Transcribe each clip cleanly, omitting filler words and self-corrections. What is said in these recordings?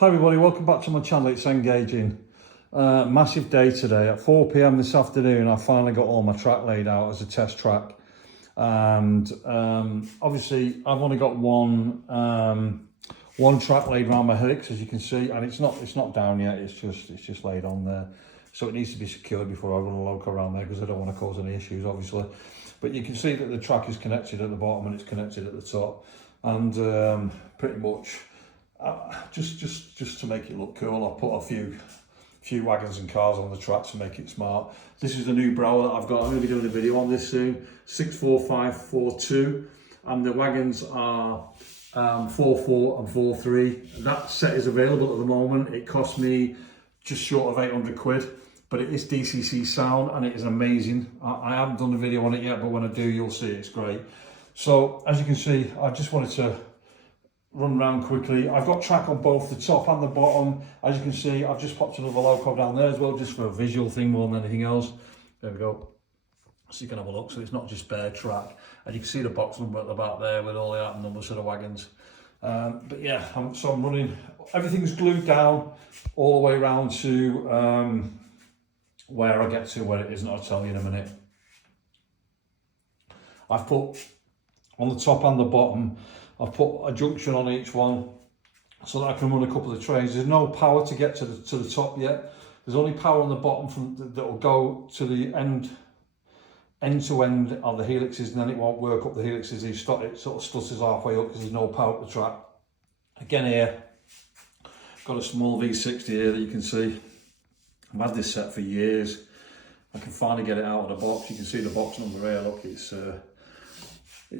Hi everybody, welcome back to my channel. It's engaging. Massive day today. At 4 p.m. this afternoon, I finally got all my track laid out as a test track. And obviously I've only got one track laid around my helix, as you can see, and it's not down yet, it's just laid on there. So it needs to be secured before I run a loco around there, because I don't want to cause any issues, obviously. But you can see that the track is connected at the bottom and it's connected at the top. And pretty much just to make it look cool, I put a few wagons and cars on the track to make it smart. This is the new Brower that I've got. I'm going to be doing a video on this soon. 64542, and the wagons are 44 and 43. That set is available at the moment. It cost me just short of 800 quid, but it is DCC sound and it is amazing. I haven't done a video on it yet, but when I do, you'll see it's great. So as you can see, I just wanted to run around quickly. I've got track on both the top and the bottom. As you can see, I've just popped another loco down there as well, just for a visual thing more than anything else. There we go. So you can have a look. So it's not just bare track. And you can see the box number at the back there with all the item numbers for the wagons. But yeah, I'm running, everything's glued down all the way around to where I get to where it is, and I'll tell you in a minute. I've put on the top and the bottom, I've put a junction on each one so that I can run a couple of trains. There's no power to get to the top yet. There's only power on the bottom that will go to the end to end of the helixes, and then it won't work up the helixes. It sort of stutters halfway up because there's no power at the track. Again here, got a small V60 here that you can see. I've had this set for years. I can finally get it out of the box. You can see the box number here, look, it's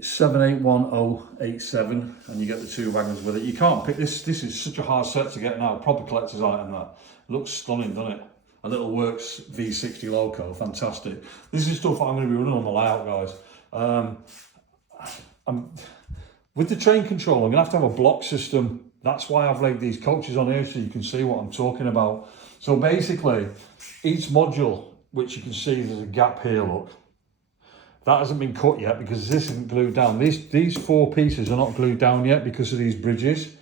781087, and you get the two wagons with it. You can't pick this. This is such a hard set to get now. Proper collector's item. That looks stunning, doesn't it? A little works V60 loco, fantastic. This is stuff I'm going to be running on the layout, guys. With the train control, I'm going to have a block system. That's why I've laid these coaches on here, so you can see what I'm talking about. So basically, each module, which you can see there's a gap here, look. That hasn't been cut yet because this isn't glued down. These four pieces are not glued down yet because of these bridges.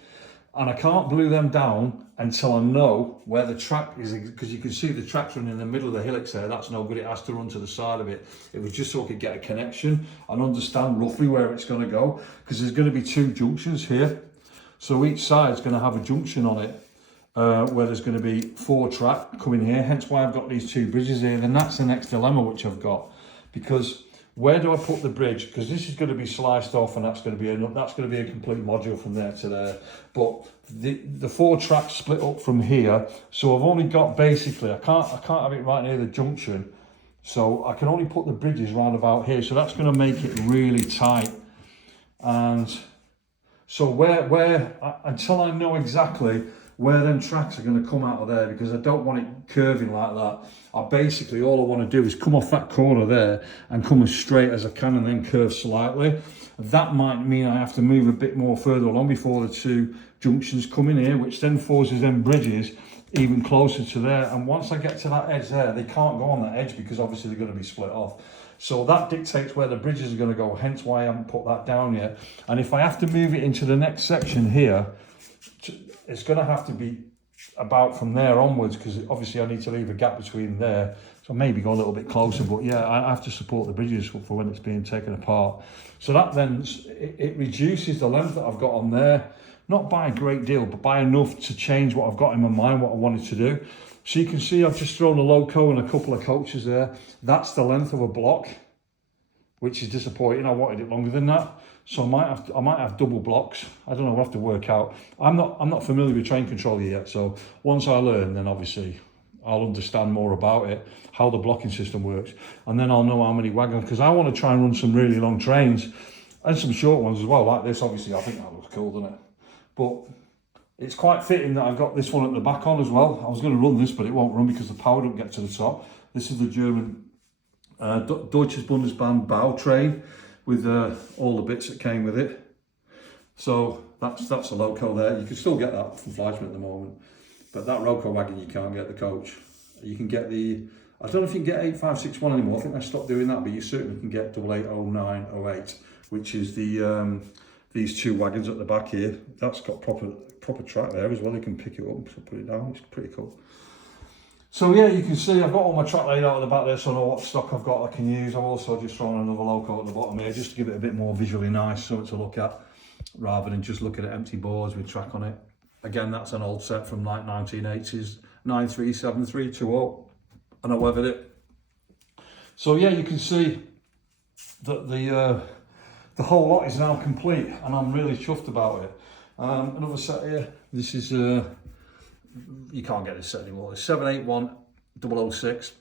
And I can't glue them down until I know where the track is, because you can see the track's running in the middle of the helix there. That's no good. It has to run to the side of it. It was just so I could get a connection and understand roughly where it's going to go, because there's going to be two junctions here. So each side's going to have a junction on it where there's going to be four track coming here. Hence why I've got these two bridges here. Then that's the next dilemma which I've got, because where do I put the bridge? Because this is going to be sliced off, and that's going to be a complete module from there to there. But the four tracks split up from here, so I've only got basically, I can't have it right near the junction, so I can only put the bridges round about here. So that's going to make it really tight. And so until I know exactly where them tracks are going to come out of there, because I don't want it curving like that. All I want to do is come off that corner there and come as straight as I can, and then curve slightly. That might mean I have to move a bit more further along before the two junctions come in here, which then forces them bridges even closer to there. And once I get to that edge there, they can't go on that edge because obviously they're going to be split off. So that dictates where the bridges are going to go, hence why I haven't put that down yet. And if I have to move it into the next section here, it's going to have to be about from there onwards, because obviously I need to leave a gap between there. So maybe go a little bit closer, but yeah, I have to support the bridges for when it's being taken apart. So that then, it reduces the length that I've got on there, not by a great deal, but by enough to change what I've got in my mind, what I wanted to do. So you can see I've just thrown a loco and a couple of coaches there. That's the length of a block, which is disappointing. I wanted it longer than that. So I might have double blocks. I don't know, we'll have to work out. I'm not familiar with train control yet, so once I learn, then obviously I'll understand more about it, how the blocking system works, and then I'll know how many wagons, because I want to try and run some really long trains and some short ones as well, like this. Obviously, I think that looks cool, doesn't it? But it's quite fitting that I've got this one at the back on as well. I was going to run this, but it won't run because the power don't get to the top. This is the German Deutsches Bundesbahn bow train, with all the bits that came with it. So that's a loco there. You can still get that from Fleischmann at the moment, but that loco wagon you can't get the coach. You can get I don't know if you can get 8561 anymore. I think I stopped doing that, but you certainly can get 880908, which is the these two wagons at the back here. That's got proper track there as well. You can pick it up and put it down. It's pretty cool. So yeah, you can see I've got all my track laid out at the back there, so I know what stock I've got I can use. I've also just thrown another loco at the bottom here, just to give it a bit more visually nice, something to look at, rather than just looking at empty boards with track on it. Again, that's an old set from like 1980s, 937320, and I weathered it. So yeah, you can see that the whole lot is now complete, and I'm really chuffed about it. Another set here, this is, you can't get this set anymore, it's 781006,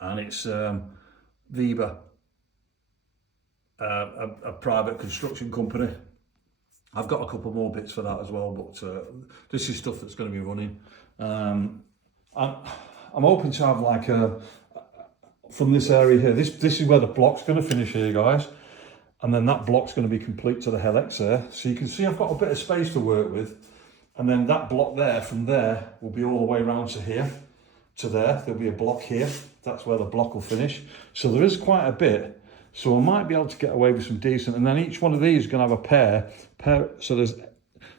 and it's Viva, a private construction company. I've got a couple more bits for that as well, but this is stuff that's going to be running. I'm hoping to have like from this area here, this is where the block's going to finish here, guys. And then that block's going to be complete to the helix there. So you can see I've got a bit of space to work with. And then that block there, from there, will be all the way around to here, to there. There'll be a block here. That's where the block will finish. So there is quite a bit. So I might be able to get away with some decent. And then each one of these is going to have a pair. So there's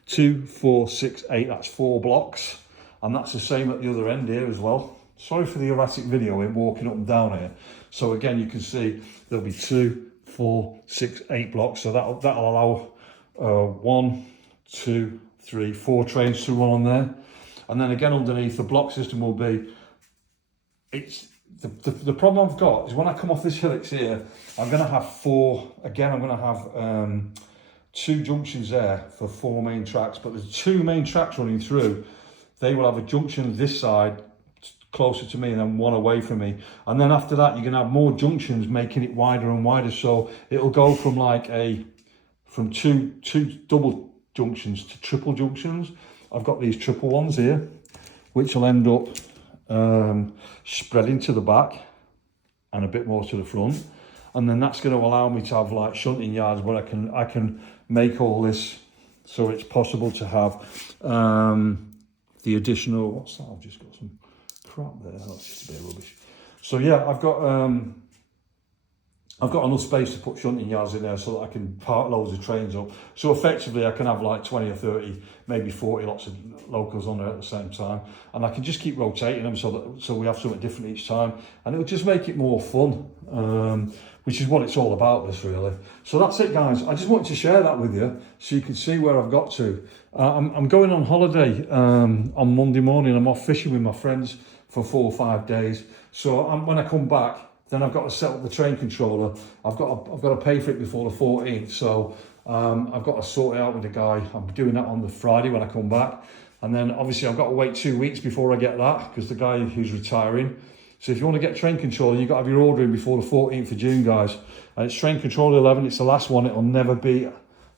2, 4, 6, 8. That's 4 blocks. And that's the same at the other end here as well. Sorry for the erratic video in walking up and down here. So again, you can see there'll be 2, 4, 6, 8 blocks. So that'll allow 1, 2, 3, 4 trains to run on there. And then again, underneath, the block system will be, it's the problem I've got is when I come off this helix here, I'm going to have 4, again, I'm going to have 2 junctions there for 4 main tracks, but there's 2 main tracks running through. They will have a junction this side closer to me and then 1 away from me. And then after that, you're going to have more junctions, making it wider and wider. So it'll go from like from two double junctions to triple junctions. I've got these triple ones here, which will end up spreading to the back and a bit more to the front. And then that's going to allow me to have like shunting yards where I can make all this so it's possible to have the additional, what's that? I've just got some crap there. That's just a bit of rubbish. So yeah, I've got enough space to put shunting yards in there so that I can park loads of trains up. So effectively I can have like 20 or 30, maybe 40 lots of locals on there at the same time. And I can just keep rotating them so we have something different each time. And it'll just make it more fun, which is what it's all about, this really. So that's it, guys. I just wanted to share that with you so you can see where I've got to. I'm going on holiday on Monday morning. I'm off fishing with my friends for 4 or 5 days. So when I come back, then I've got to set up the train controller. I've got to pay for it before the 14th. So I've got to sort it out with the guy. I'm doing that on the Friday when I come back. And then obviously I've got to wait 2 weeks before I get that because the guy who's retiring. So if you want to get train controller, you've got to have your order in before the 14th of June, guys. And it's train controller 11. It's the last one. It'll never be a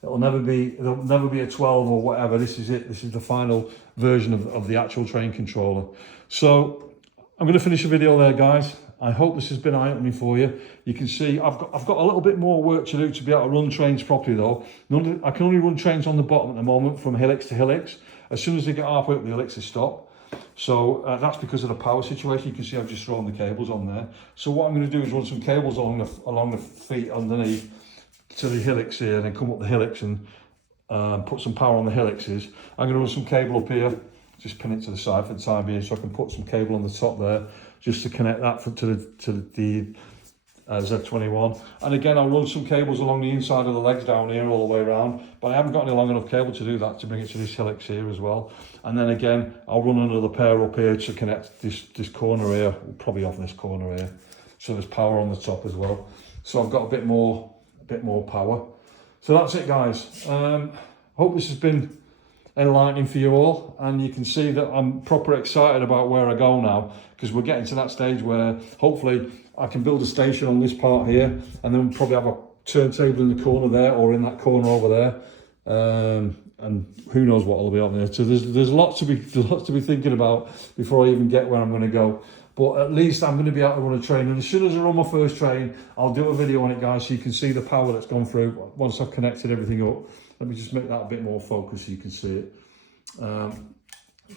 12 or whatever. This is it. This is the final version of the actual train controller. So I'm going to finish the video there, guys. I hope this has been eye-opening for you. You can see I've got a little bit more work to do to be able to run trains properly though. I can only run trains on the bottom at the moment from helix to helix. As soon as they get halfway up, the helixes stop. So that's because of the power situation. You can see I've just thrown the cables on there. So what I'm going to do is run some cables along the feet underneath to the helix here, and then come up the helix and put some power on the helixes. I'm going to run some cable up here, just pin it to the side for the time being, so I can put some cable on the top there, just to connect that to the Z21. And again, I'll run some cables along the inside of the legs down here all the way around, but I haven't got any long enough cable to do that to bring it to this helix here as well. And then again, I'll run another pair up here to connect this corner here, probably off this corner here, so there's power on the top as well. So I've got a bit more power. So that's it, guys. Hope this has been enlightening for you all, and you can see that I'm proper excited about where I go now, because we're getting to that stage where hopefully I can build a station on this part here, and then probably have a turntable in the corner there or in that corner over there, and who knows what will be on there. So there's lots to be thinking about before I even get where I'm going to go. But at least I'm going to be able to run a train, and as soon as I run my first train, I'll do a video on it, guys, so you can see the power that's gone through once I've connected everything up. Let me just make that a bit more focused so you can see it.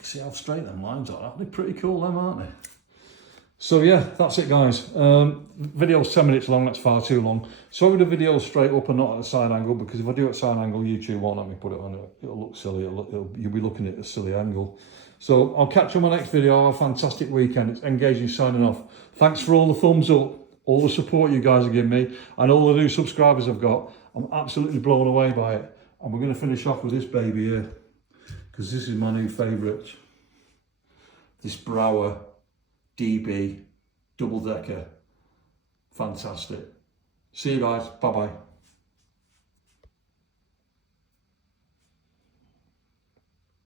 See how straight them lines are. They're pretty cool, them, aren't they? So yeah, that's it guys. Video's 10 minutes long, that's far too long. So the video's straight up and not at a side angle, because if I do it at a side angle, YouTube won't let me put it on. It'll look silly, you'll be looking at a silly angle. So I'll catch you on my next video. Have a fantastic weekend. It's Engaging signing off. Thanks for all the thumbs up, all the support you guys have given me, and all the new subscribers I've got. I'm absolutely blown away by it. And we're going to finish off with this baby here, because this is my new favourite. This Brower DB double decker. Fantastic. See you guys. Bye bye.